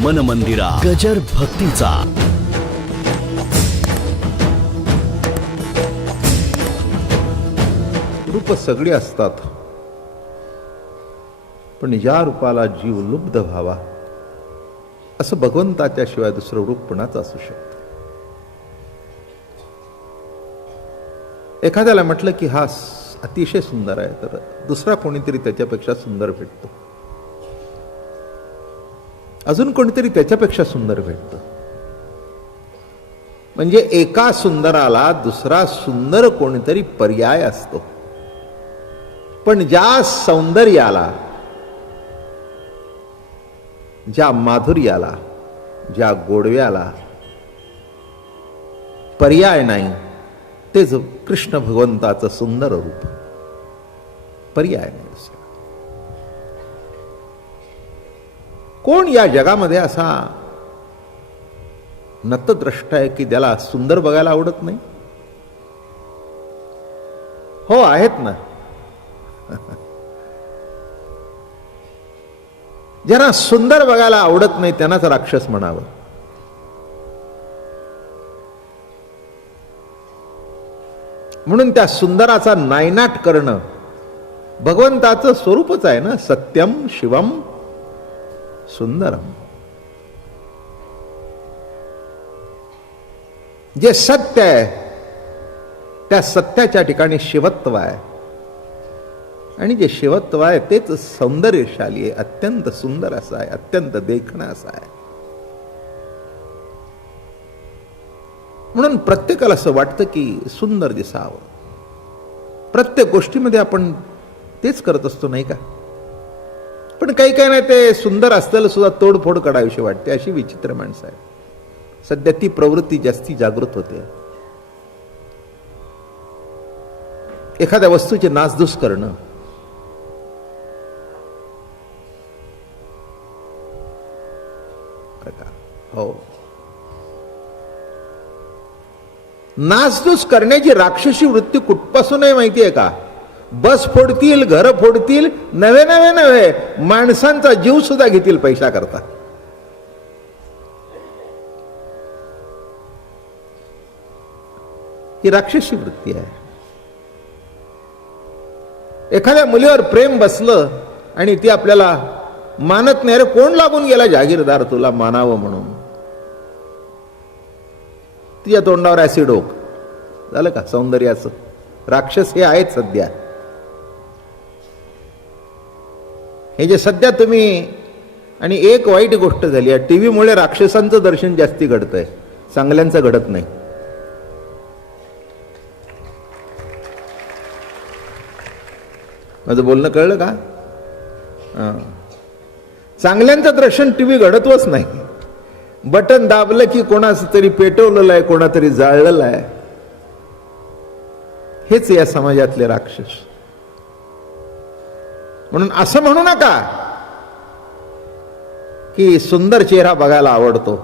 मन मंदिरा गजर भक्तीचा. रूप सगळी असतात, पण ज्या रूपाला जीव लुब्ध व्हावा असं भगवंताच्या शिवाय दुसरं रूप कोणाचं असू शकतं. एखाद्याला म्हटलं की हा अतिशय सुंदर आहे, तर दुसरा कोणीतरी त्याच्यापेक्षा सुंदर भेटतो, अजून कोणीतरी त्याच्यापेक्षा सुंदर भेटतो. म्हणजे एका सुंदराला दुसरा सुंदर कोणीतरी पर्याय असतो. पण ज्या सौंदर्याला, ज्या माधुर्याला, ज्या गोडव्याला पर्याय नाही, तेच कृष्ण भगवंताचं सुंदर रूप. पर्याय नाही. कोण या जगामध्ये असा नतद्रष्ट आहे की त्याला सुंदर बघायला आवडत नाही? हो, आहेत ना. ज्यांना सुंदर बघायला आवडत नाही त्यांनाच राक्षस म्हणावं. म्हणून त्या सुंदराचा नायनाट करणं भगवंताचं स्वरूपच आहे ना. सत्यम शिवम सुंदरम. जे सत्य आहे त्या सत्याच्या ठिकाणी शिवत्व आहे, आणि जे शिवत्व आहे तेच सौंदर्यशाली आहे, अत्यंत सुंदर असं आहे, अत्यंत देखणं असं आहे. म्हणून प्रत्येकाला असं वाटतं की सुंदर दिसावं. प्रत्येक गोष्टीमध्ये आपण तेच करत असतो, नाही का? पण काही काही नाही, ते सुंदर असलेलं सुद्धा तोडफोड करावीशी वाटते. अशी विचित्र माणसं आहे. सध्या ती प्रवृत्ती जास्ती जागृत होते. एखाद्या वस्तूची नासधूस करणं, हो, नासधूस करण्याची राक्षसी वृत्ती कुठपासून आहे माहिती आहे का? बस फोडतील, घर फोडतील, नवे नवे नवे माणसांचा जीव सुद्धा घेतील पैसा करता. ही राक्षसी वृत्ती आहे. एखाद्या मुलीवर प्रेम बसलं आणि ती आपल्याला मानत नाही. अरे कोण लागून गेला जागीरदार तुला मानावं म्हणून? तिच्या तोंडावर ऍसिड ओक झालं का? सौंदर्याचं राक्षस हे आहेत सध्या. हे जे सध्या तुम्ही, आणि एक वाईट गोष्ट झाली आहे, टीव्हीमुळे राक्षसांचं दर्शन जास्ती घडतंय, चांगल्यांचं घडत नाही. माझं बोलणं कळलं का? चांगल्यांचं दर्शन टीव्ही घडतच नाही. बटन दाबलं की कोणाचं तरी पेटवलेलं आहे, कोणातरी जाळलेलं आहे. हेच या समाजातले राक्षस. म्हणून असं म्हणू नका की सुंदर चेहरा बघायला आवडतो.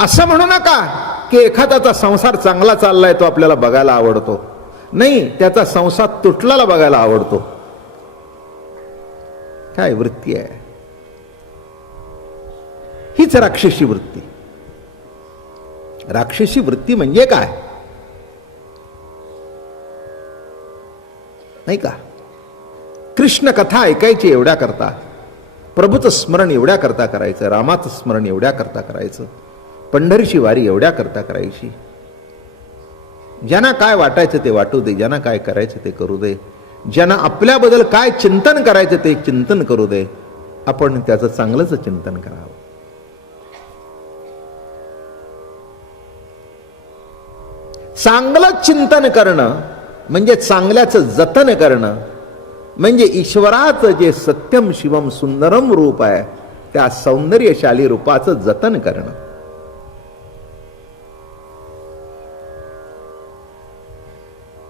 असं म्हणू नका की एखाद्याचा संसार चांगला चाललाय तो आपल्याला बघायला आवडतो. नाही, त्याचा संसार तुटलेला बघायला आवडतो. काय वृत्ती आहे? हीच राक्षसी वृत्ती. राक्षसी वृत्ती म्हणजे काय? नाही का? कृष्ण कथा ऐकायची एवढ्या करता, प्रभूचं स्मरण एवढ्या करता करायचं, रामाचं स्मरण एवढ्या करता करायचं, पंढरीची वारी एवढ्या करता करायची. ज्यांना काय वाटायचं ते वाटू दे, ज्यांना काय करायचं ते करू दे, ज्यांना आपल्याबद्दल काय चिंतन करायचं ते चिंतन करू दे. आपण त्याचं चांगलंच चिंतन करावं. चांगलं चिंतन करणं म्हणजे चांगल्याचं जतन करणं, म्हणजे ईश्वराचं जे सत्यम शिवम सुंदरम रूप आहे त्या सौंदर्यशाली रूपाचं जतन करणं.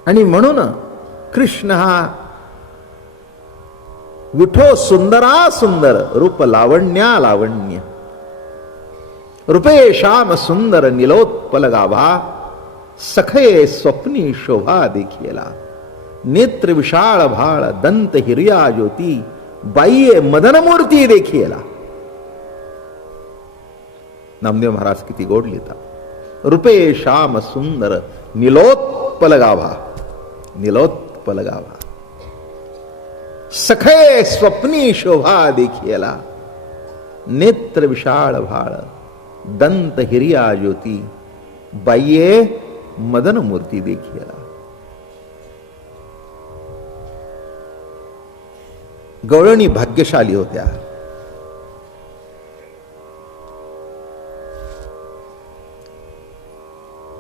आणि म्हणून कृष्ण हा विठो सुंदरा सुंदर रूप लावण्या लावण्य, रूपे श्याम सुंदर निलोत्पल गाभा, सखये स्वप्नी शोभा देखियला, नेत्र विशाळ भाळ दंत हिरया ज्योती, बाह्ये मदनमूर्ती देखियला. नामदेव महाराज किती गोड लिहितात. रूपे श्याम सुंदर निलोत्पल गाभा, निलोत्पल गाभा. सखे स्वप्नी शोभा देखियला, नेत्र विशाळ भाळ, दंत हिरिया ज्योती, बाह्ये मदन मूर्ती देखियला. गवळणी भाग्यशाली होत्या.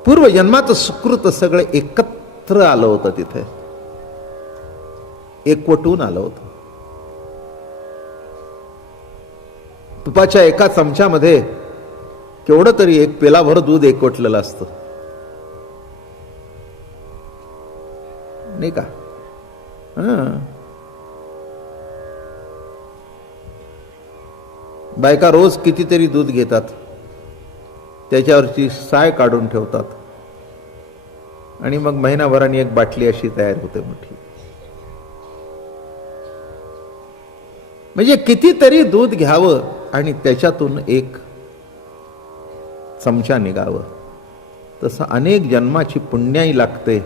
पूर्वजन्माचं सुकृत सगळं एकत्र आलं होतं, तिथे एकवटून आलं होतं. तुपाच्या एका चमच्यामध्ये केवढं तरी एक पेलाभर दूध एकवटलेलं असतं, नाही का? बायका रोज कितीतरी दूध घेतात, त्याच्यावरची साय काढून ठेवतात आणि मग महिनाभराने एक बाटली अशी तयार होते मोठी. म्हणजे कितीतरी दूध घ्यावं आणि त्याच्यातून एक चमचा निघावं. तसं अनेक जन्माची पुण्याई लागते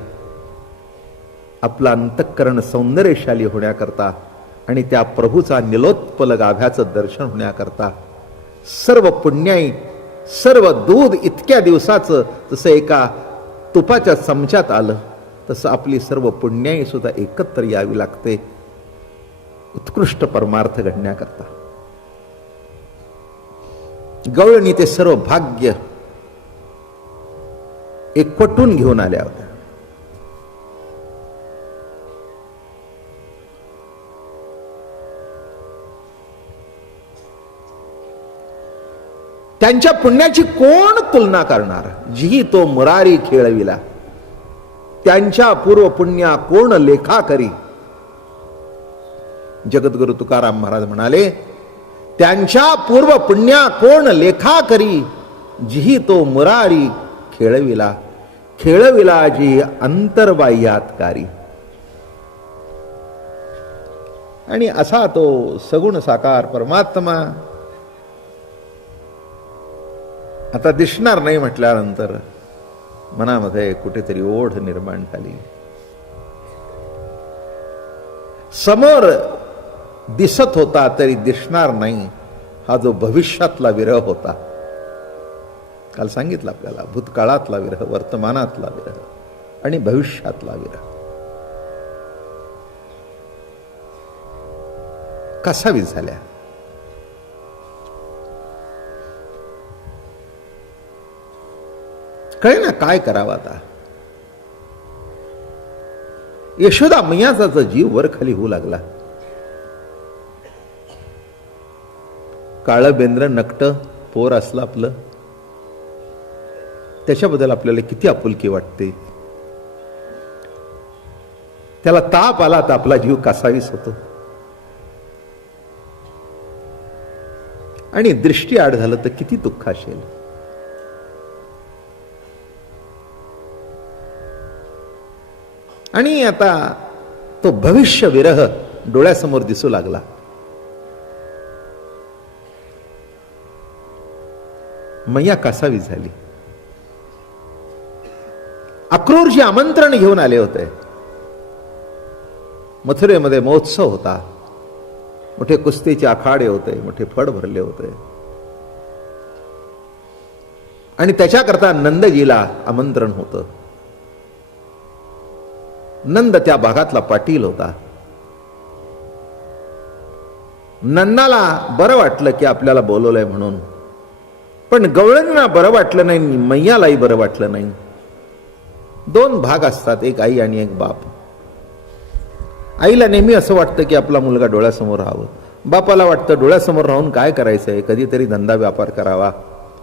आपलं अंतःकरण सौंदर्यशाली होण्याकरता आणि त्या प्रभूचा निलोत्पल गाभ्याचं दर्शन होण्याकरता. सर्व पुण्याई, सर्व दूध इतक्या दिवसाचं जसं एका तुपाच्या चमच्यात आलं, तसं आपली सर्व पुण्याई सुद्धा एकत्र यावी लागते उत्कृष्ट परमार्थ घडण्याकरता. गवळणी ते सर्व भाग्य एकवटून घेऊन आल्या होत्या. त्यांच्या पुण्याची कोण तुलना करणार? जी तो मुरारी खेळविला, त्यांच्या पूर्व पुण्या कोण लेखा करी. जगद्गुरु तुकाराम महाराज म्हणाले, त्यांच्या पूर्व पुण्या कोण लेखा करी, जी तो मुरारी खेळविला, खेळविला जी अंतर्बाह्यातकारी. आणि असा तो सगुण साकार परमात्मा आता दिसणार नाही म्हटल्यानंतर मनामध्ये कुठेतरी ओढ निर्माण झाली. समोर दिसत होता तरी दिसणार नाही, हा जो भविष्यातला विरह होता. काल सांगितलं आपल्याला, भूतकाळातला विरह, वर्तमानातला विरह आणि भविष्यातला विरह. कसावी झाल्या. कळे ना काय करावं आता. यशोदा मैयाचा जीव वर खाली होऊ लागला. काळं बेंद्र नकट पोर असलं आपलं, त्याच्याबद्दल आपल्याला किती आपुलकी वाटते. त्याला ताप आला तर आपला जीव कासावीस होतो. आणि दृष्टी आड झालं तर किती दुःख असेल. आणि आता तो भविष्य विरह डोळ्यासमोर दिसू लागला. मैया कासावी झाली. अक्रूरजी आमंत्रण घेऊन आले होते. मथुरेमध्ये महोत्सव होता, मोठे कुस्तीचे आखाडे होते, मोठे फड भरले होते. आणि त्याच्याकरता नंदजीला आमंत्रण होतं. नंद त्या भागातला पाटील होता. नंदाला बरं वाटलं की आपल्याला बोलवलंय म्हणून, पण गवळणींना बरं वाटलं नाही, मैयालाही बरं वाटलं नाही. दोन भाग असतात, एक आई आणि एक बाप. आईला नेहमी असं वाटतं की आपला मुलगा डोळ्यासमोर राहावं. बापाला वाटतं डोळ्यासमोर राहून काय करायचंय, कधीतरी धंदा व्यापार करावा,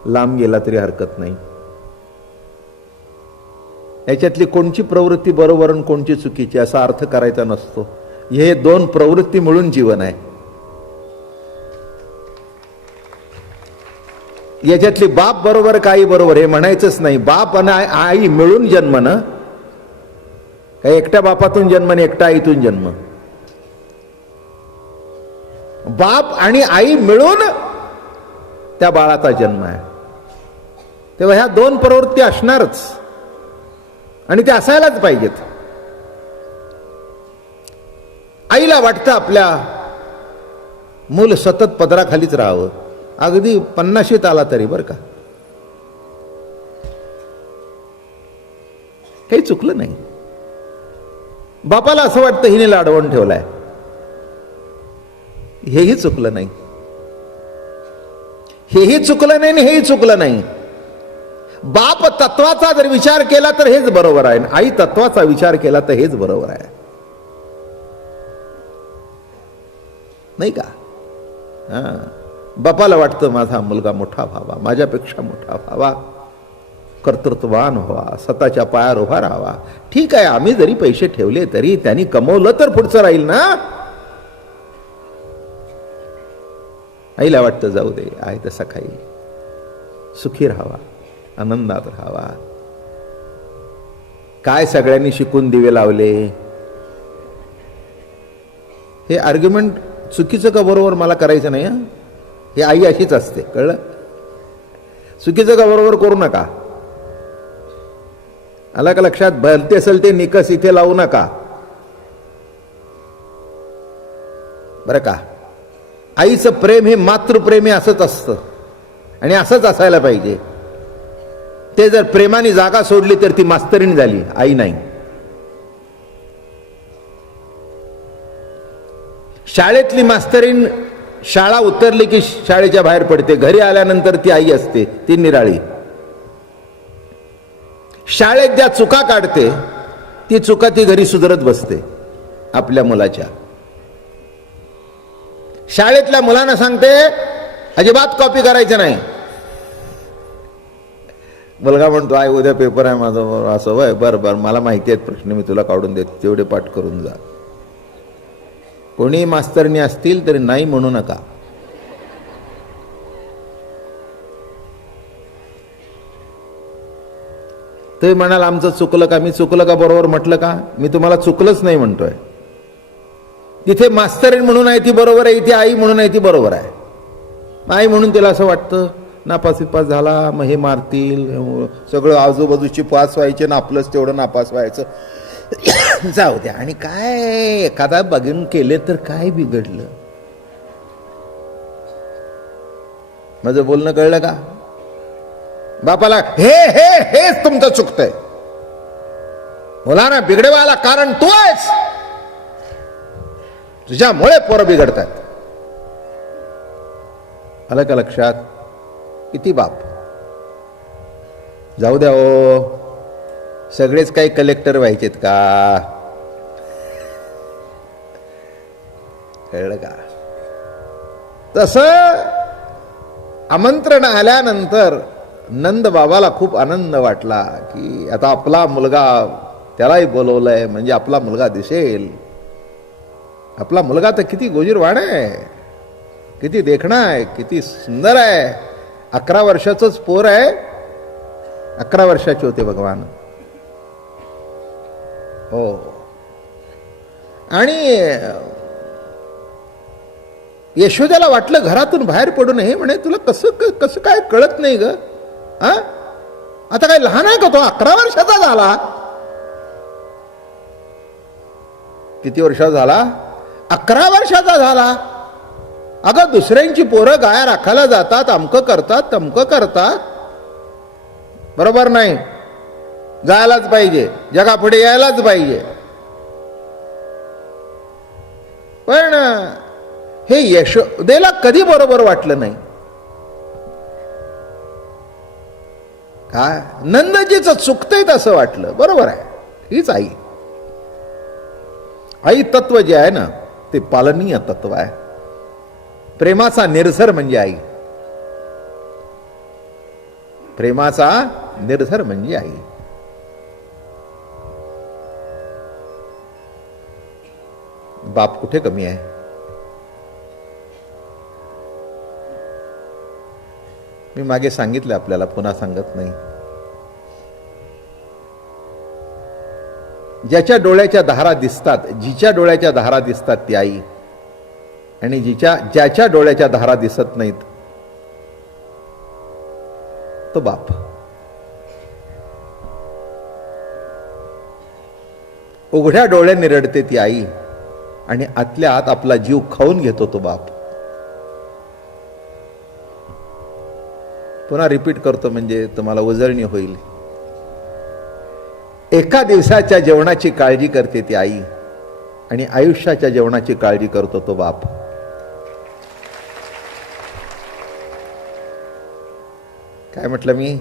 लांब गेला तरी हरकत नाही. याच्यातली कोणची प्रवृत्ती बरोबर आणि कोणची चुकीची असा अर्थ करायचा नसतो. हे दोन प्रवृत्ती मिळून जीवन आहे. याच्यातली बाप बरोबर का आई बरोबर हे म्हणायचंच नाही. बाप आणि आई मिळून जन्म ना, काही एकट्या बापातून जन्म आणि एकट्या आईतून जन्म. बाप आणि आई मिळून त्या बाळाचा जन्म आहे. तेव्हा ह्या दोन प्रवृत्ती असणारच आणि ते असायलाच पाहिजेत. आईला वाटतं आपल्या मूल सतत पदराखालीच राहावं, अगदी 50शीत आला तरी बरं का, काही चुकलं नाही. बापाला असं वाटतं हिने लाडवून ठेवलाय, हेही चुकलं नाही. हेही चुकलं नाही आणि हेही चुकलं नाही. बाप तत्वाचा जर विचार केला तर हेच बरोबर आहे, आई तत्वाचा विचार केला तर हेच बरोबर आहे, नाही का? बापाला वाटतं माझा मुलगा मोठा व्हावा, माझ्यापेक्षा मोठा व्हावा, कर्तृत्ववान व्हावा, स्वतःच्या पायावर उभा राहावा. ठीक आहे, आम्ही जरी पैसे ठेवले तरी त्यांनी कमवलं तर पुढचं राहील ना. आईला वाटतं जाऊ दे, आहे तसा खाईल, सुखी राहावा, आनंदात राहावा. काय सगळ्यांनी शिकून दिवे लावले, हे आर्ग्युमेंट चुकीचं का बरोबर मला करायचं नाही. हे आई अशीच असते, कळलं? चुकीचं का बरोबर करू नका. आला का लक्षात? भलते असेल ते निकस इथे लावू नका, बरं का? आईचं प्रेम हे मातृप्रेम हे असंच असतं आणि असंच असायला पाहिजे. ते जर प्रेमाने जागा सोडली तर ती मास्तरीण झाली, आई नाही. शाळेतली मास्तरीण शाळा उतरली की शाळेच्या बाहेर पडते, घरी आल्यानंतर ती आई असते, ती निराळी. शाळेत ज्या चुका काढते ती चुका ती घरी सुधारत बसते आपल्या मुलाच्या. शाळेतल्या मुलांना सांगते अजिबात कॉपी करायचं नाही. मुलगा म्हणतो आई उद्या पेपर आहे माझा, असं वय बरं बरं मला माहिती आहेत प्रश्न, मी तुला काढून देतो, तेवढे पाठ करून जा. कोणी मास्तरणी असतील तरी नाही म्हणू नका. ते म्हणाल आमचं चुकलं का? मी चुकलं का बरोबर म्हटलं का? मी तुम्हाला चुकलंच नाही म्हणतोय. तिथे मास्तरीण म्हणून आहे ती बरोबर आहे, इथे आई म्हणून आहे ती बरोबर आहे. आई म्हणून तिला असं वाटतं नापास विपास झाला मग हे मारतील, सगळं आजूबाजूची पास व्हायचे ना आपलंच तेवढं नापास व्हायचं, जाऊ द्या. आणि काय एखादा बघून केले तर काय बिघडलं? माझं बोलणं कळलं का? बापाला हे हे हेच तुमचं चुकतंय, मुलांना बिघडवायला कारण तू आहेस, तुझ्यामुळे पोरं बिघडतात. आलं का लक्षात? किती बाप. जाऊ द्या ओ, सगळेच काही कलेक्टर व्हायचेत का? कळलं का? तसं आमंत्रण आल्यानंतर नंद बाबाला खूप आनंद वाटला की आता आपला मुलगा, त्यालाही बोलवलंय म्हणजे आपला मुलगा दिसेल. आपला मुलगा तर किती गोजीरवाण आहे, किती देखणा आहे, किती सुंदर आहे. 11 वर्षाचंच पोर आहे. 11 वर्षाचे होते भगवान. हो. आणि यशोदेला वाटलं घरातून बाहेर पडू नये, म्हणे तुला कसं कसं काय कळत नाही ग? आता काय लहान आहे का तो? 11 वर्षाचा झाला. किती वर्षाचा झाला? 11 वर्षाचा झाला. अगं दुसऱ्यांची पोरं गाया राखायला जातात, अमकं करतात तमकं करतात, बरोबर नाही. जायलाच पाहिजे, जगापुढे यायलाच पाहिजे. पण हे यशोदेला कधी बरोबर वाटलं नाही. काय नंदजीचं चुकतंय असं वाटलं. बरोबर आहे, हीच आई. आई तत्व जे आहे ना ते पालनीय तत्व आहे. प्रेमाचा निर्झर म्हणजे आई. प्रेमाचा निर्झर म्हणजे आई. बाप कुठे कमी आहे? मी मागे सांगितलं आपल्याला, पुन्हा सांगत नाही. ज्याच्या डोळ्याच्या धारा दिसतात, जिच्या डोळ्याच्या धारा दिसतात ती आई, आणि ज्याच्या डोळ्याच्या धारा दिसत नाहीत तो बाप. उघड्या डोळ्यांनी रडते ती आई आणि आतल्या आत आपला जीव खाऊन घेतो तो बाप. पुन्हा रिपीट करतो म्हणजे तुम्हाला उजळणी होईल. एका दिवसाच्या जेवणाची काळजी करते ती आई आणि आयुष्याच्या जेवणाची काळजी करतो तो बाप. काय म्हटलं मी?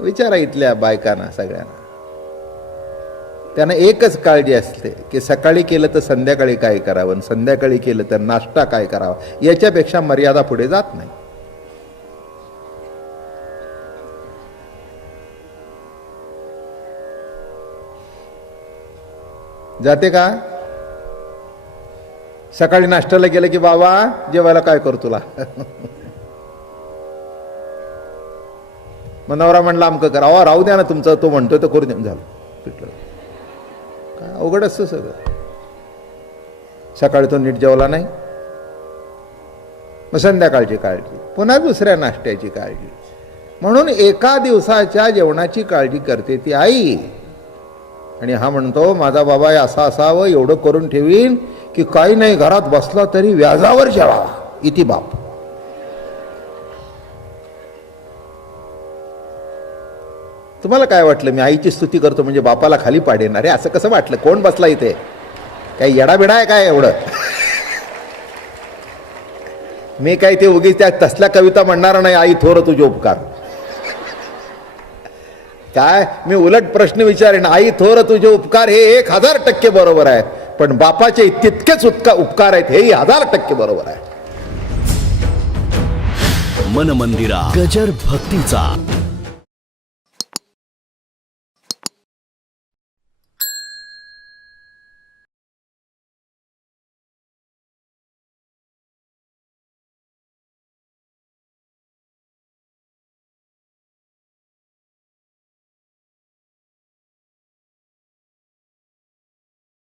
विचारा इथल्या बायकांना सगळ्यांना. त्यांना एकच काळजी असते की सकाळी केलं तर संध्याकाळी काय करावं आणि संध्याकाळी केलं तर नाश्ता काय करावा. याच्यापेक्षा मर्यादा पुढे जात नाही. जाते का? सकाळी नाश्त्याला गेलं की बाबा जेवायला काय करू तुला? मग नवरा म्हणला आमकं करा. अहो राहू द्या ना तुमचं, तो म्हणतोय तर करू द्या. झालं पिटलं. काय अवघड असतं सगळं. सकाळी तो नीट जेवला नाही, मग संध्याकाळची काळजी, पुन्हा दुसऱ्या नाश्त्याची काळजी. म्हणून एका दिवसाच्या जेवणाची काळजी करते ती आई. आणि हा म्हणतो माझा बाबा असं असावं, एवढं करून ठेवीन की काही नाही, घरात बसला तरी व्याजावर जेवावा. इति बाप. तुम्हाला काय वाटलं मी आईची स्तुती करतो म्हणजे बापाला खाली पाडेन? अरे असं कसं वाटलं? कोण बसला इथे? काही येडाबिडा आहे काय एवढं? मी काय ते उगीच त्या तसल्या कविता म्हणणार नाही, आई थोर तुझे उपकार. काय मी उलट प्रश्न विचारेन, आई थोर तुझे उपकार हे 1000% बरोबर आहे, पण बापाचे तितकेच उपकार आहेत हेही 1000% बरोबर आहे. मन मंदिरा गजर भक्तीचा.